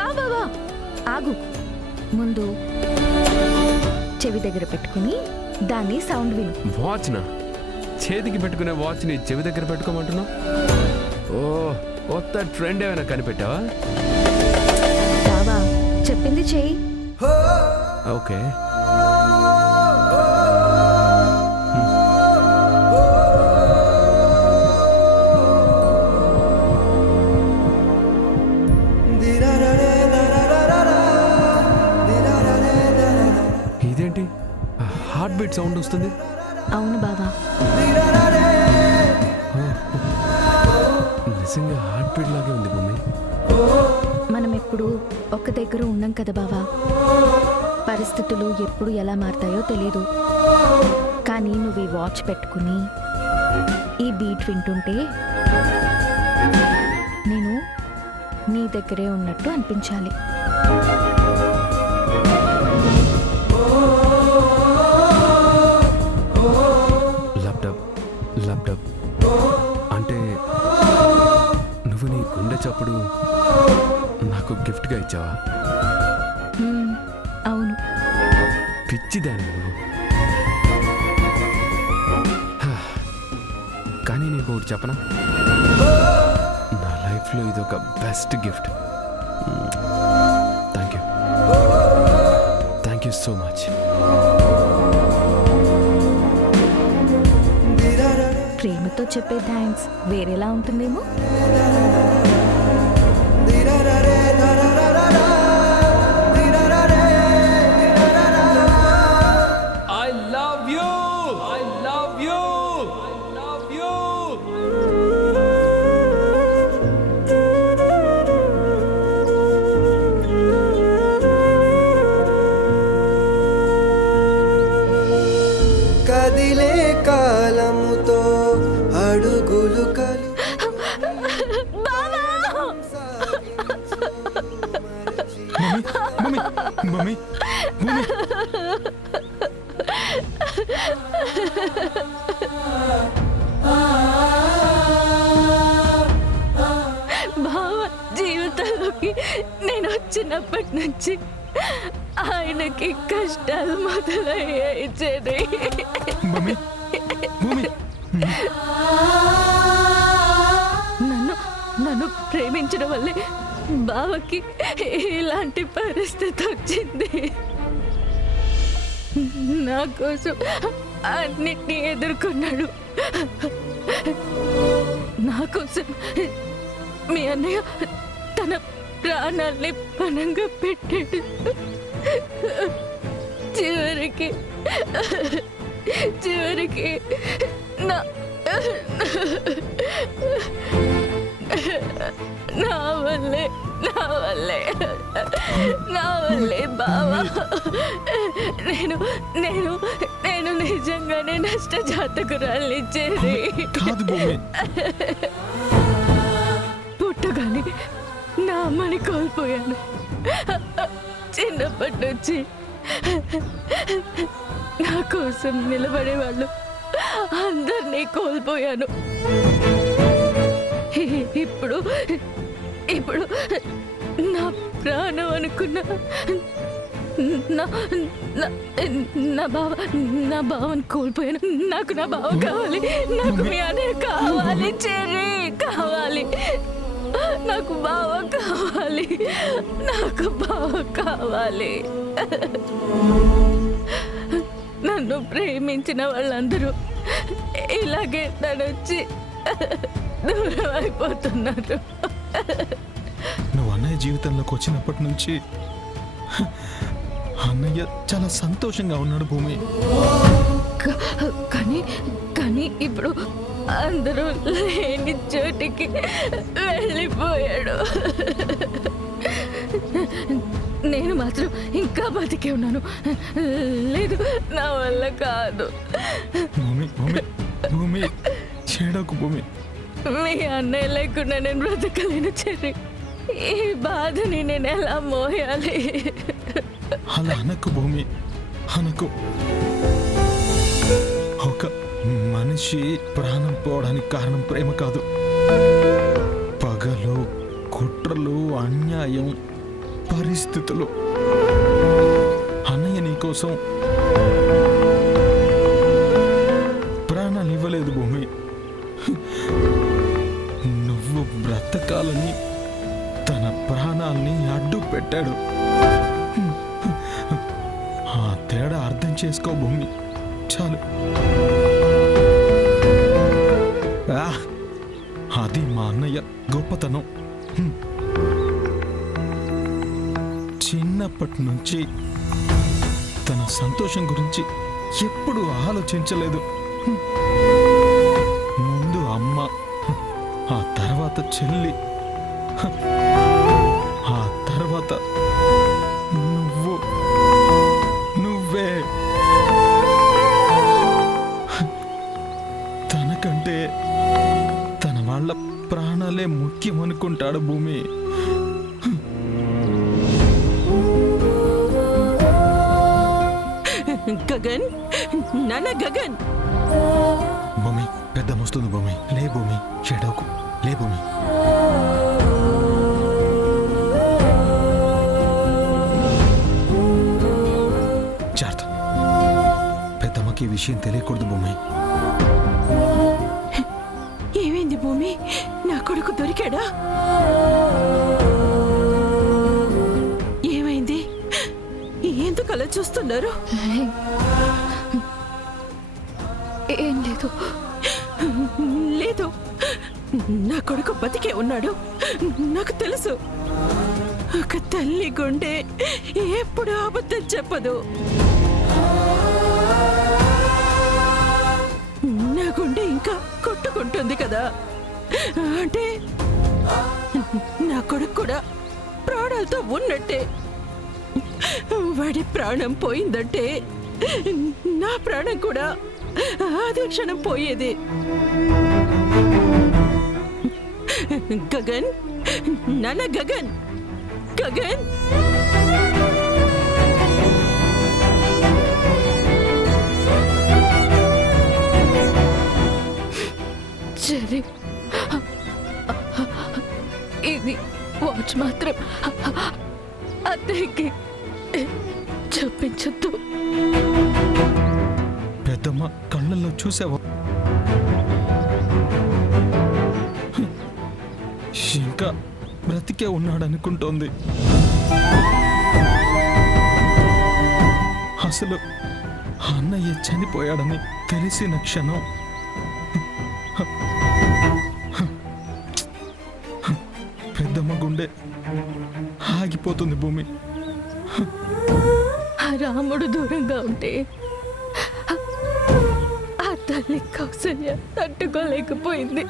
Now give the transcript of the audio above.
బాబా ఆగు, ముందు చెవి దగ్గర పెట్టుకుని దాన్ని సౌండ్ విను. వాచ్నా? చేతికి పెట్టుకునే వాచ్ని చెవి దగ్గర పెట్టుకోమంటున్నావు? ఓ, కొత్త ట్రెండ్ ఏమైనా కనిపెట్టావా? బాబా చెప్పింది చెయ్యి. ఓకే. ఇదేంటి హార్ట్ బీట్ సౌండ్ వస్తుంది? అవును బాబా, నిజంగా హార్ట్ బీట్ లాగే ఉంది భూమి. మనం ఎప్పుడు ఒక్క దగ్గర ఉండం కదా బాబా. పరిస్థితులు ఎప్పుడు ఎలా మారుతాయో తెలీదు. కానీ నువ్వు ఈ వాచ్ పెట్టుకుని ఈ బీట్ వింటుంటే నేను నీ దగ్గరే ఉన్నట్టు అనిపించాలి. ల్యాప్టాప్ అంటే నువ్వు నీ గుండె చప్పుడు నాకు గిఫ్ట్గా ఇచ్చావా? అవును. పిచ్చిదాన్ని నువ్వు. కానీ నీకు ఒకటి చెప్పనా, నా లైఫ్లో ఇది ఒక best gift. Thank you so much. ప్రేమతో చెప్పే థ్యాంక్స్ వేరేలా ఉంటుందేమో. I love you. I love you. I love you. కదిలే కాలముతో అడుగులు కలి మమ్మీ బావ జీవితంలోకి నేను వచ్చినప్పటి నుంచి ఆయనకి కష్టాలు మొదలయ్యాయి చెర్రీ. నన్ను ప్రేమించడం వల్లే బావకి ఇలాంటి పరిస్థితి వచ్చింది. నా కోసం అన్నిటినీ ఎదుర్కొన్నాడు. నా కోసం మీ అన్నయ్య తన ప్రాణాల్ని పణంగా పెట్టాడు. చివరికి నా వల్లే బావా నేను నిజంగానే నష్టజాతకురాల్ని చెర్రీ. పుట్టగానే నా అమ్మని కోల్పోయాను. చిన్నప్పటి నుంచి నా కోసం నిలబడేవాళ్ళు అందరినీ కోల్పోయాను. ఇప్పుడు నా ప్రాణం అనుకున్న నా బావని కోల్పోయాను. నాకు నా బావ కావాలి. నాకు మీ అన్నయ్య కావాలి చెర్రీ, కావాలి. నాకు బావ కావాలి. నన్ను ప్రేమించిన వాళ్ళందరూ ఇలాగే నడొచ్చి దూరం అయిపోతున్నారు. నువ్వు అన్నయ్య జీవితంలోకి వచ్చినప్పటి నుంచి అన్నయ్య చాలా సంతోషంగా ఉన్నాడు భూమి. కానీ ఇప్పుడు అందరూ లేని చోటికి వెళ్ళిపోయాడు. నేను మాత్రం ఇంకా బతికే ఉన్నాను. లేదు, నా వల్ల కాదు. భూమి చెడకు భూమి. మీ అన్నయ్య లేకుండా నేను బ్రతకలేను చెర్రీ. ఈ బాధని నేను ఎలా మోయాలి? అలా అనకు భూమి, అనకు. ఒక మనిషి ప్రాణం పోవడానికి కారణం ప్రేమ కాదు. పగలు, కుట్రలు, అన్యాయం, పరిస్థితులు. అన్నయ్య నీకోసం ప్రాణాలు ఇవ్వలేదు భూమి. నువ్వు బ్రతకాలని తన ప్రాణాల్ని అడ్డు పెట్టాడు. ఆ తేడా అర్థం చేసుకో భూమి, చాలు. అది మా అన్నయ్య గొప్పతనం. చిన్నప్పటి నుంచి తన సంతోషం గురించి ఎప్పుడూ ఆలోచించలేదు. ముందు అమ్మ, ఆ తర్వాత చెల్లి, ఆ తర్వాత నువ్వే. తనకంటే తన వాళ్ళ ప్రాణాలే ముఖ్యం అనుకుంటాడు భూమి. గగన్, నాన్న గగన్. భూమి పెద్ద మస్తుంది భూమి. లే భూమి, షెడోకు. లే భూమి. జాగ్రత్త, పెద్దమ్మకి ఈ విషయం తెలియకూడదు భూమి. ఏమైంది భూమి? నా కొడుకు దొరికాడా? ఏమైంది? ఎందుకు అలా చూస్తున్నారు? ఏం లేదు. లేదు, నా కొడుకు బతికే ఉన్నాడు. నాకు తెలుసు. ఒక తల్లి గుండె ఎప్పుడు అబద్ధం చెప్పదు. నా గుండె ఇంకా కొట్టుకుంటుంది కదా, అంటే నా కొడుకు కూడా ప్రాణాలతో ఉన్నట్టే. వాడి ప్రాణం పోయిందంటే నా ప్రాణం కూడా అదే క్షణం పోయేది. గగన్, నాన్న గగన్, గగన్. సరే, ఇది వాచ్ మాత్రం అత్తయ్యకి చూపించొద్దు. పెద్దమ్మ కళ్ళల్లో చూసావా? ఇంకా బ్రతికే ఉన్నాడనుకుంటోంది. అసలు అన్నయ్య చనిపోయాడని తెలిసిన క్షణం పెద్దమ్మ గుండె ఆగిపోతుంది భూమి. ఆ రాముడు దూరంగా ఉంటే ఆ తల్లి కౌసల్య తట్టుకోలేకపోయింది.